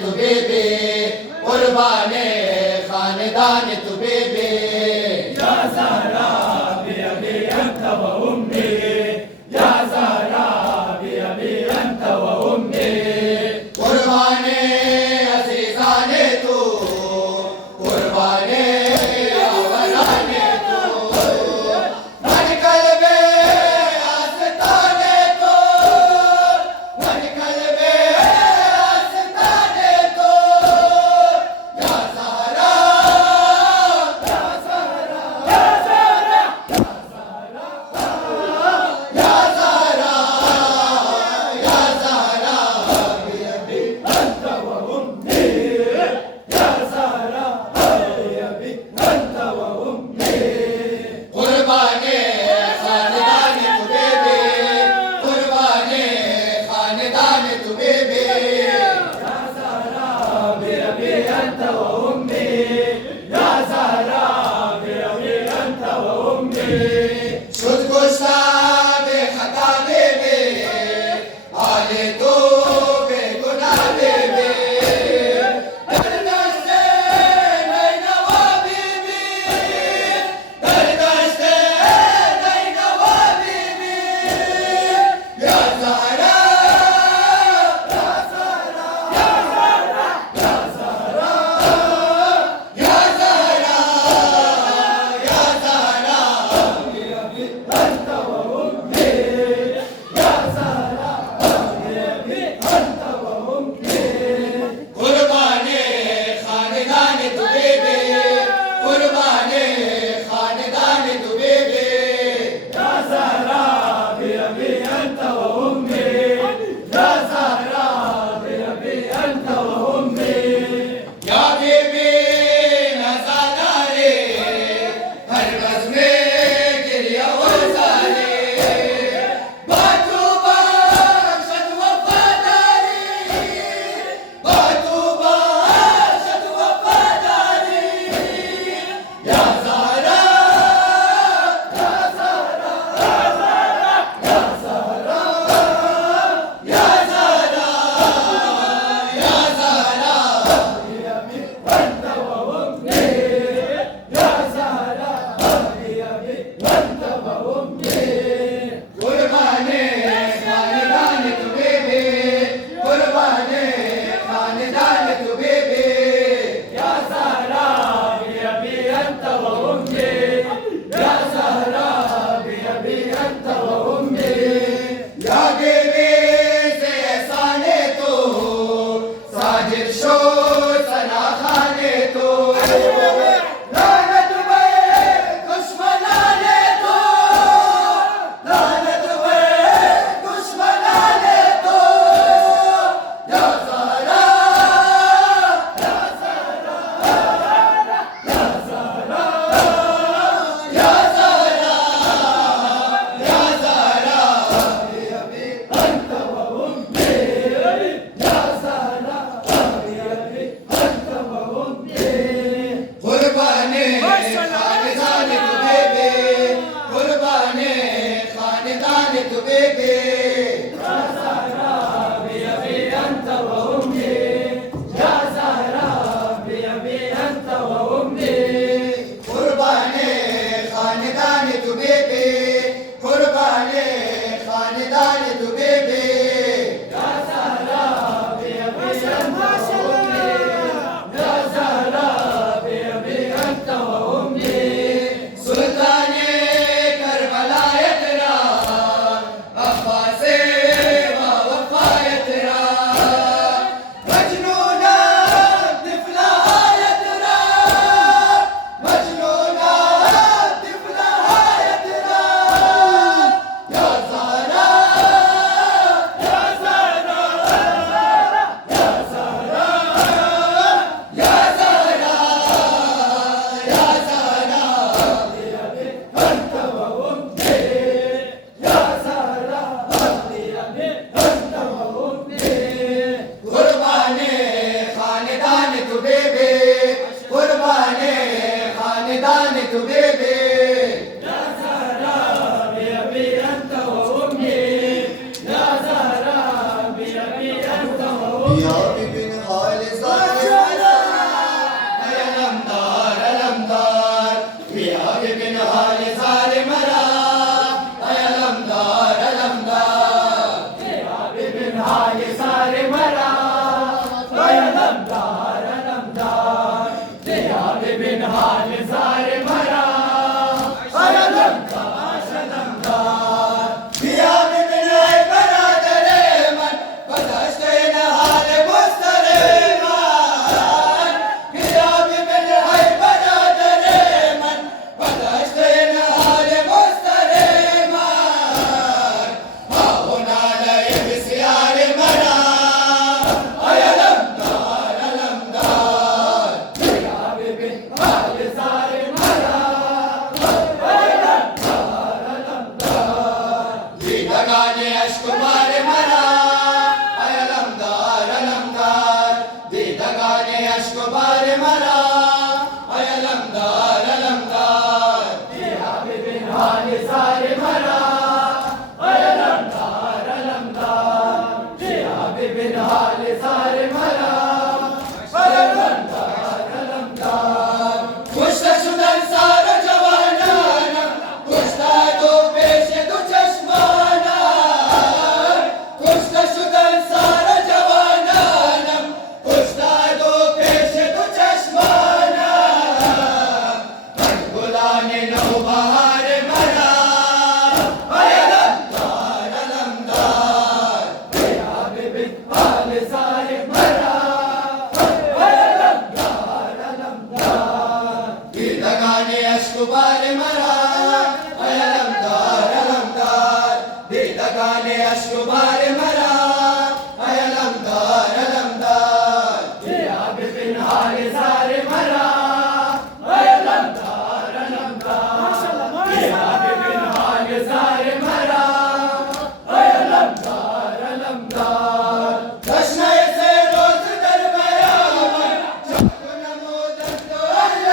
तू बेबे, कुर्बाने खानदान तू बेबे। या ज़हरा बिअबी अंत व उम्मी, या ज़हरा बिअबी अंत व उम्मी। कुर्बाने अज़ीज़ाने तू, कुर्बाने औलाने तू, मन कल्बे आस्ताने तू, मन कल्बे आस्ताने तू। या ज़हरा اشکبار مرا ای علمدار علمدار بیا ببین حال زار مرا ای علمدار علمدار بیا ببین حال زار مرا ای علمدار علمدار کشته شدن سار جوانانم کشته دو پیش دو چشمانم کشته شدن سار جوانانم کشته دو پیش دو چشمانم من گلان نوبهار مرا ای علمدار علمدار بیا ببین حال زار مرا ای علمدار علمدار دیدگان اشکبار مرا ای علمدار علمدار دیدگان اشکبار مرا ای علمدار علمدار بیا ببین حال زار مرا ای علمدار علمدار بیا ببین حال زار مرا ای علمدار علمدار تشنه سے روز در بیابان چاک نمودن تو اهل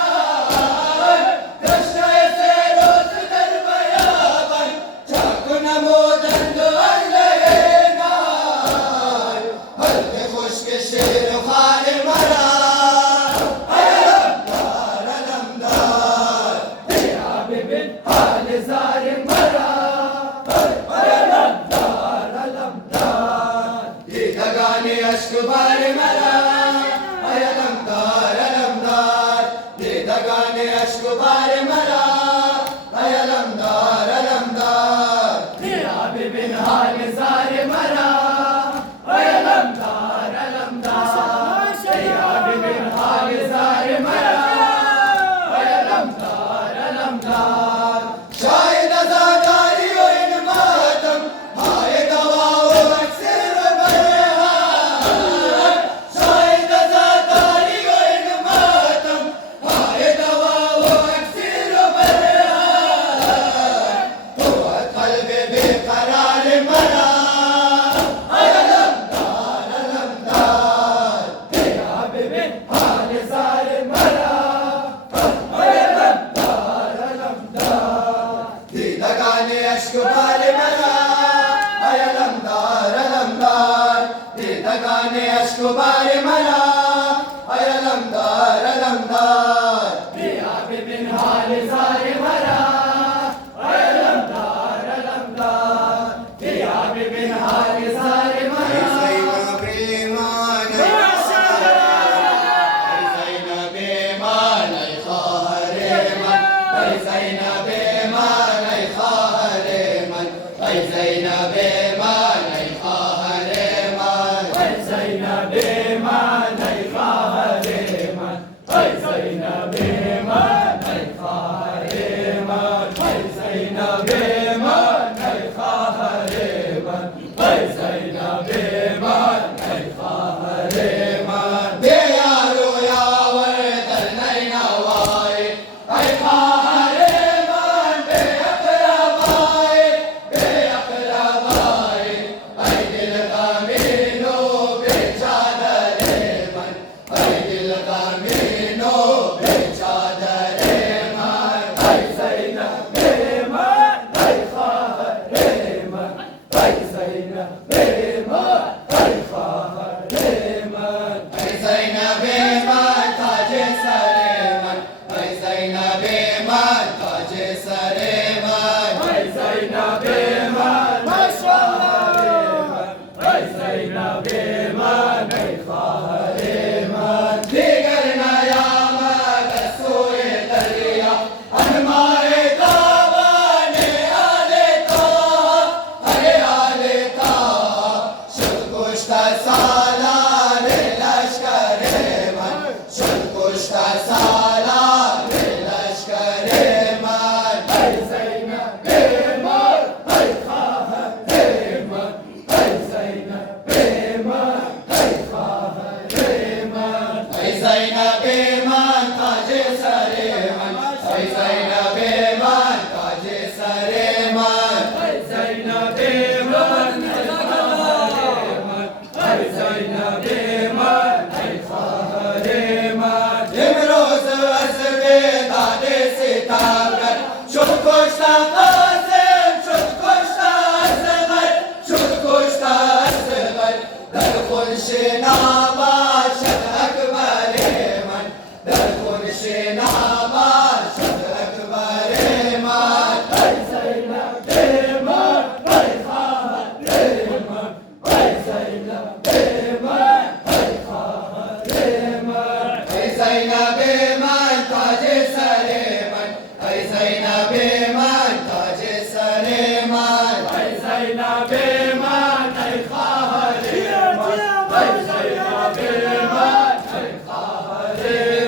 اینان تشنه سے روز در بیابان چاک نمودن تو اهل اینان حلق خشک شیر و خار مرا ای علمدار علمدار بیا ببین حال زار مرا ای علمدار علمدار دیدگان اشکبار مرا ای علمدار علمدار دیدگان اشکبار مرا ای علمدار علمدار بیا ببین حال زار مرا ای علمدار علمدار بیا ببین حال زار مرا ای علمدار علمدار شاید ازاداری و این ماتم های دوا و اکسیر و برهان شاید ازاداری و این ماتم های دوا و اکسیر و برهان تو قلب بیقرار مرا ای علمدار علمدار بیا ببین حال زار مرا ای علمدار علمدار دیدگان اشکبار مرا ای علمدار علمدار دیدگان اشکبار مرا ای علمدار علمدار بیا ببین حال زار مرا ای علمدار علمدار بیا ببین حال زار مرا زینب من ای خواهر من ای زینب من ای خواهر من ای زینب من ای خواهر من ای زینب من ای خواهر من ای زینب من ای خواهر من ای زینب من ای خواهر من به یار و یاور در نینوای ای خواهر من به اقربای ای دل غمین و به چادر من ای دل غمین و به چادر من ای زینب من ای خواهر من ای زینب من ای خواهر من ای زینب من تاج سر من ای زینب من تاج سر من ای زینب من ای خواهر من ای زینب من ای خواهر من دیگر نیامد از سوی دریا انمای تابان آل تا شد کشته سالار لشکر من شد کشته سالار لشکر من ای زینب من ای خواهر من ای زینب من ای خواهر نشینا باشد اکبر من در خون نشینا باشد اکبر من ای زینب من ای خواهر من ای زینب من ای خواهر من ای زینب من تاج سر من ای زینب من تاج سر من ای زینب من ای خواهر من ای زینب من ای خواهر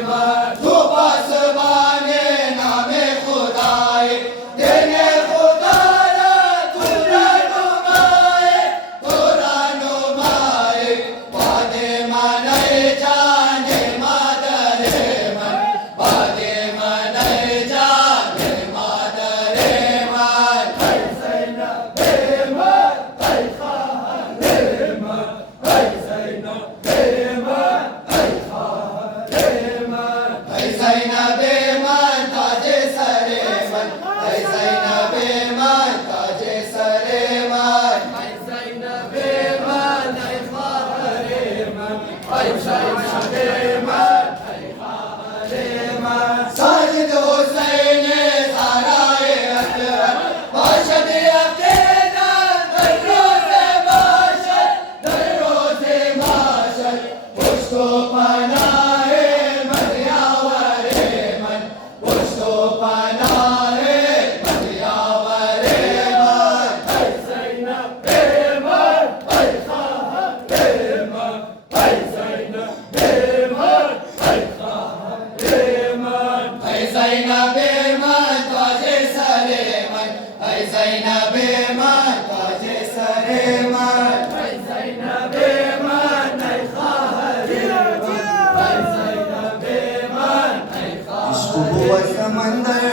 من تو پاسبان نام خدای دین خدا را تو رهنمای باد من ای جان مادر من باد من ای جان مادر من ای زینب من ای خواهر من ای زینب من ای خواهر من ای زینب من تاج سر من ای زینب من تاج سر من ای زینب من ای خواهر من ای زینب من ای خواهر من ساجد حسین سارای اکبر باشد یقینا در روز باشد در روز باشد پشت و پناه من یاور من پشت و پناه من یاور من ای زینب من ای خواهر من ای زینب من ای خواهر من ای زینب من تاج سر من ای زینب من تاج سر من ای زینب من ای خواهر من ای زینب من ای عشق خواهر هو سمندر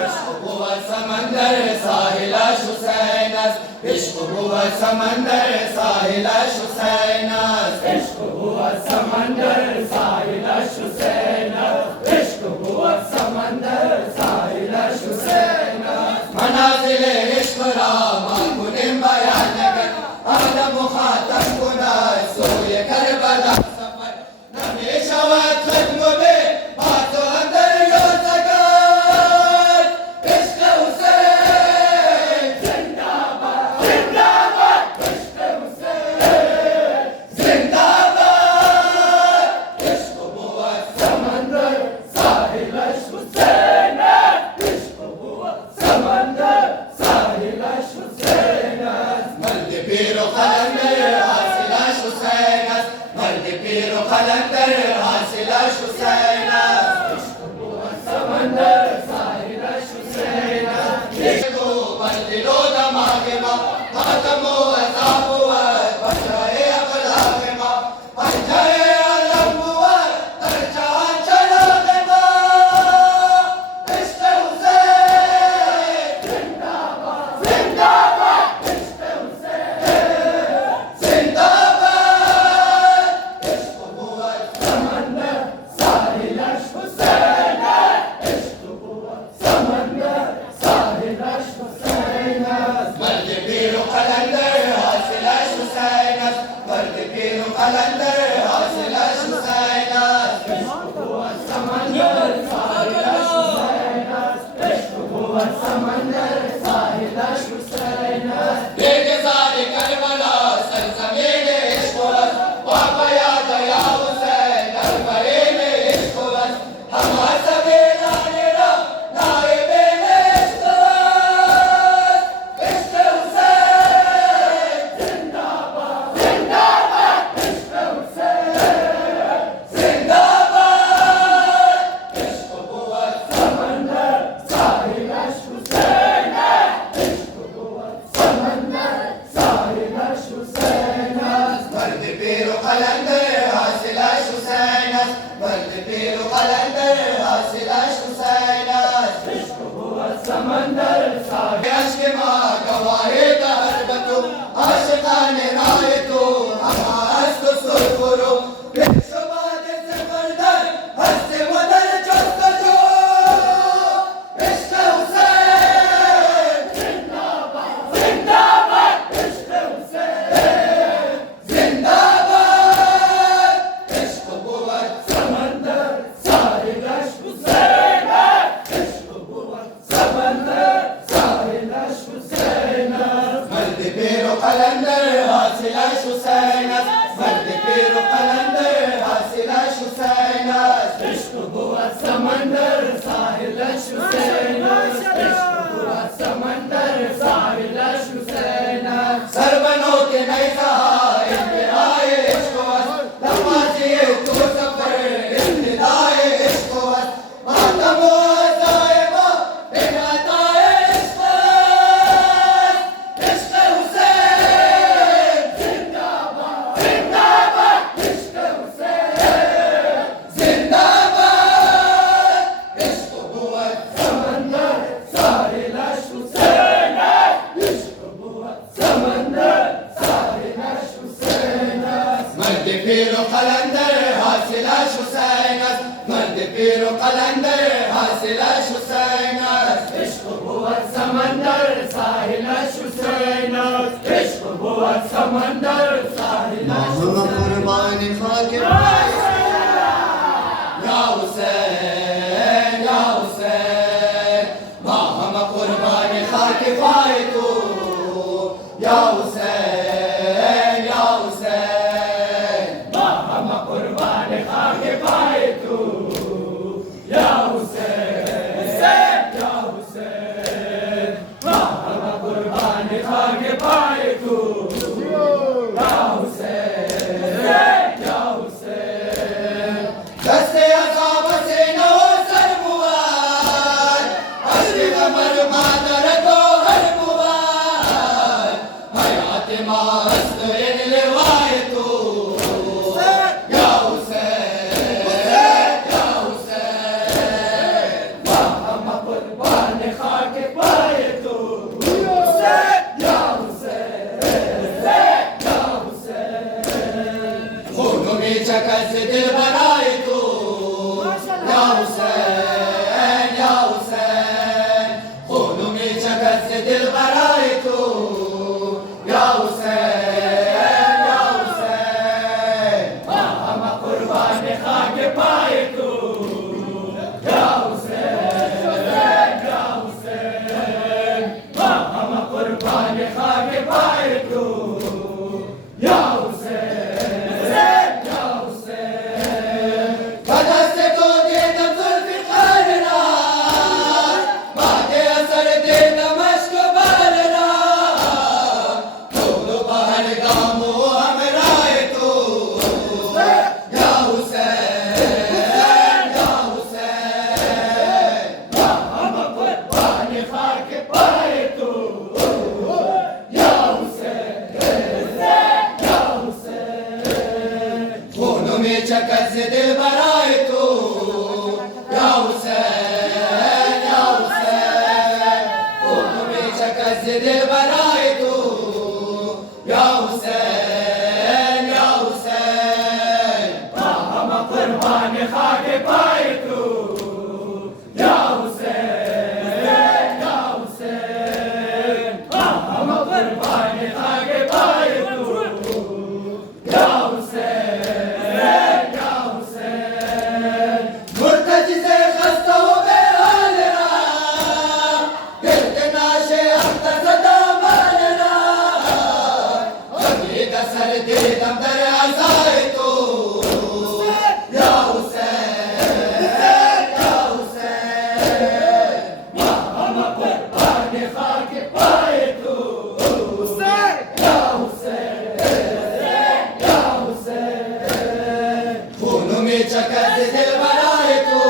عشق هو سمندر ساحلش حسین است عشق هو سمندر ساحلش حسین است عشق هو سمندر ساحلش حسین است عشق هو سمندر ساحلش حسین است منازل عشق را ما کنیم بیان کن آدم مخاطب کند سوی کربلا سفر نمی شود ختم به با تو اندر روزگار عشق حسین زنده باد زنده باد عشق حسین زنده باد عشق بود سمندر ساحلش حسین است عشق هو سمندر ساحلش حسین است مرد پیر و قلندر حاصلش حسین است مرد پیر و قلندر حاصلش حسین است سمندر ساحلش حسین است عشق و دل و دماغ ما ماتم و عذاب و پنجه اخلاق ما پنجه علم و در جهان چراغ ما عشق حسین زنده باد زنده باد عشق حسین زنده باد عشق بود سمندر ساحلش حسین است عشق هو سمندر ساحلش حسین است مرد پیر و قلندر حاصلش حسین است مرد پیر و قلندر حاصلش حسین است هو سمندر ساحلش حسین است عشق هو سمندر ساحلش حسین است बेगुजार करबला सरजमीन इश्क वस वाक़ याद या हुसैन दरबारे में इश्क वस हम सबे नानेरा नाइबे इश्क वस इश्क हुसैन जिंदाबाद जिंदाबाद इश्क हुसैन जिंदाबाद इश्क हुआ समंदर साहिलश हुसैन इश्क हुआ समंदर साहिलश हुसैन مرد پیر و قلندر حاصلش حسین است مرد پیر و قلندر حاصلش حسین است इश्क हुआ समंदर साहिल عشق ما گواه دهر بتو عاشقان رای تو اما از تو سرخ رو پیش و باد سفردر هست و در جستجو عشق حسین जिंदाबाद जिंदाबाद इश्क हुसैन مرد پیر و قلندر حاصلش حسین است، مرد پیر و قلندر حاصلش حسین است. عشق بود سمندر ساحلش حسین است، عشق بود سمندر ساحلش ما هم قربان خاک حسین. یا حسین یا حسین، ما هم قربان خاک پای تو یا حسین یا حسین. ما هم قربان خاک پای تو یا حسین یا حسین. ما هم قربان خاک پای تو یا حسین یا حسین. دست عذاب سے نو سر مواد، عصر قمر مادر تو ہر مواد، حیات ماست ان لوائے تو یا حسین یا حسین. ما هم قربان خاک پای تو یا حسین یا حسین. خونوں میں چکر سے دل بنائے تو یا حسین یا حسین. خونوں میں چکر سے دل بنائے تو یا حسین یا حسین. ما هم قربان خاک پای تو یا حسین یا حسین. ما هم قربان خاک پای تو یا حسین یا حسین. بدست تو دیدم ذوالفقار را، بعد اثر دیدم اشک و بال را، دونوں باہر گام و ہمراہ تو یا حسین یا حسین. ما هم قربان خاک پای تو یا حسین یا حسین. خونوں میں چکر سے دل برائے تو یا حسین یا حسین. خونوں میں چکر سے دل برائے تو یا حسین یا حسین. ما هم قربان خاک پای تو یا حسین یا حسین. ما هم قربان خاک پای تو یا حسین یا حسین. مرتج سے خستہ و بے حال را، گرد ناش اختر صدا مان را، جبید سر دیدم در عزائے تو یا حسین یا حسین. ما هم قربان خاک پای تو یا حسین یا حسین. خونوں میں چکر سے دل برائے تو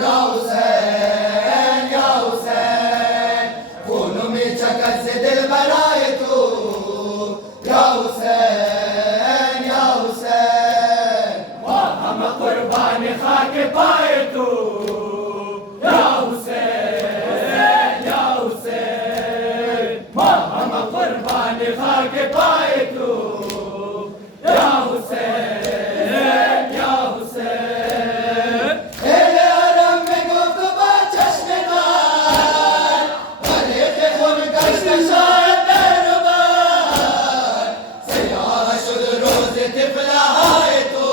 یا حسین یا حسین. خونوں میں چکر سے دل برائے تو یا حسین یا حسین. ما هم قربان خاک پای تو یا حسین یا حسین. ما هم قربان خاک پای تو یا حسین یا حسین. اہل حرم میں گفت با چشم نار، طریق خون گشت شاید بیروبار، سیاه شد روز طفلهای تو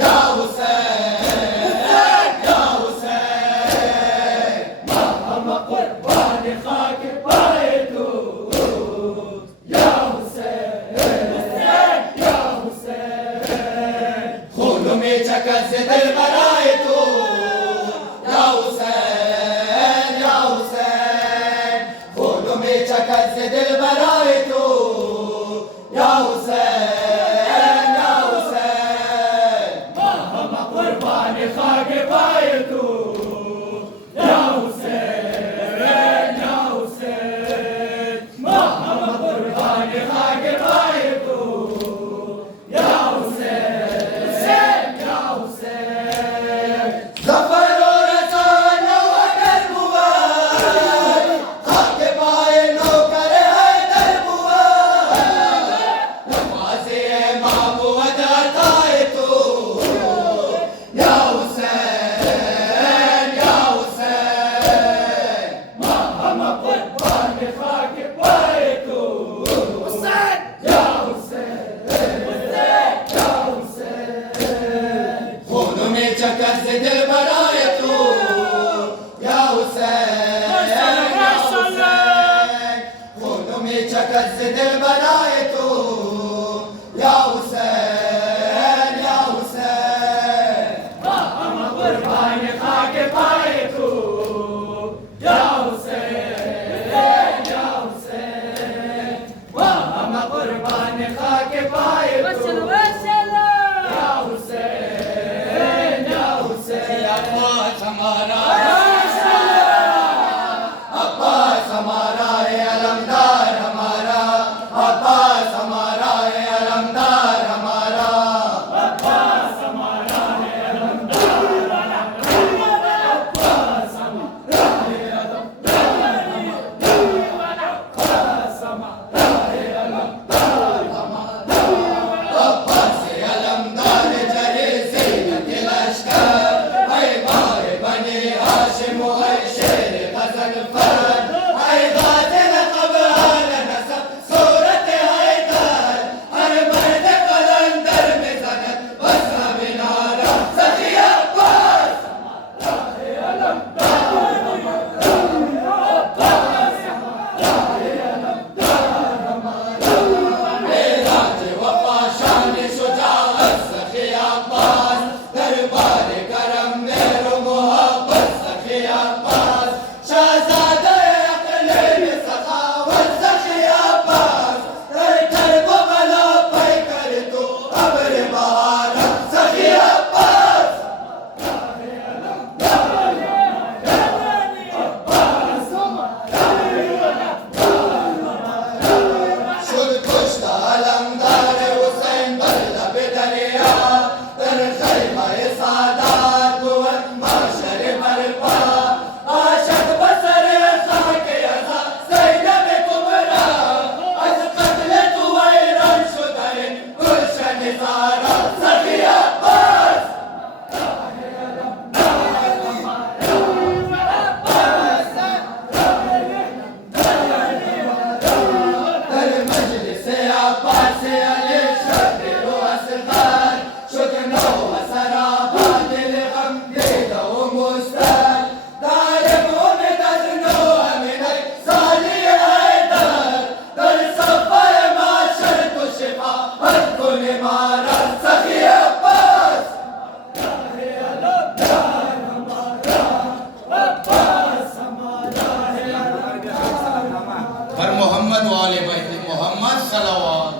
یا حسین یا حسین. ما هم قربان خاک پای تو یا حسین یا حسین. خونوں میں چکر سے دل برائے تو یا حسین یا حسین. خونوں میں چکر سے دل برائے تو یا حسین یا حسین. ما هم قربان خاک پای تو یا حسین یا حسین. ما هم قربان خاک پای تو یا حسین یا حسین. ظفر و رسان و اگر بود، خاک پائے نوکر حیدر بود، نماز से दिल बनाए तू या हुसैन या हुसैन, खून में चकत से दिल बनाए तू या हुसैन या हुसैन, हम कुर्बान खाके पाए तू या हुसैन या हुसैन, हम कुर्बान खाके पाए तू या हुसैन या हुसैन। अब्बास हमारा अब्बास हमारा है अलमदार हमारा, अब्बास हमारा है अलमदार हमारा, अब्बास हमारा है अलमदार, अब्बास हमारा है अलमदार, अब्बास हमारा है अलमदार, अब्बास से अलमदार जरे ज़ीनत लश्कर, ऐ बारे बने हाशिम ऐ शेर ग़ज़नफ़र, ऐ गाज़ी लक़ब आला नसब सूरत हैदर, हर मर्द कलंदर में ज़नत बज़्म मिनारा, सखी अब्बास मेराज वफ़ा शान शुजाअत सखी अब्बास, दरबार करम मेहर मोहब्बत सखी अब्बास, शहज़ादे अक़ल में सखावत सखी अब्बास, कर कर को बला पे कर तू अब्र बहारत सखी अब्बास, शुद कुश्ता अलमदार हुसैन पर लब दरिया, तर ख़ैमा सादात कुव्वत माशर बरपा, आशक बसर खाक अज़ा ज़ैनब कुबरा, अज़ क़त्ल तू वैरान शुदे गुलशन ज़ारा सखी अब्बास, दर मजलिस अब्बास अली शब्र व असग़र, शुद नौ सराबा दिल गम दिल व मुस्तर, तारिब उम्द अज़ नो अमिन साली हैदर, दर सफ़े माशर तू शिफ़ाअत कुन मारा सखी अब्बास, अब्बास हमारा है अलमदार। पर मोहम्मद वाले बैत मोहम्मद सलावत।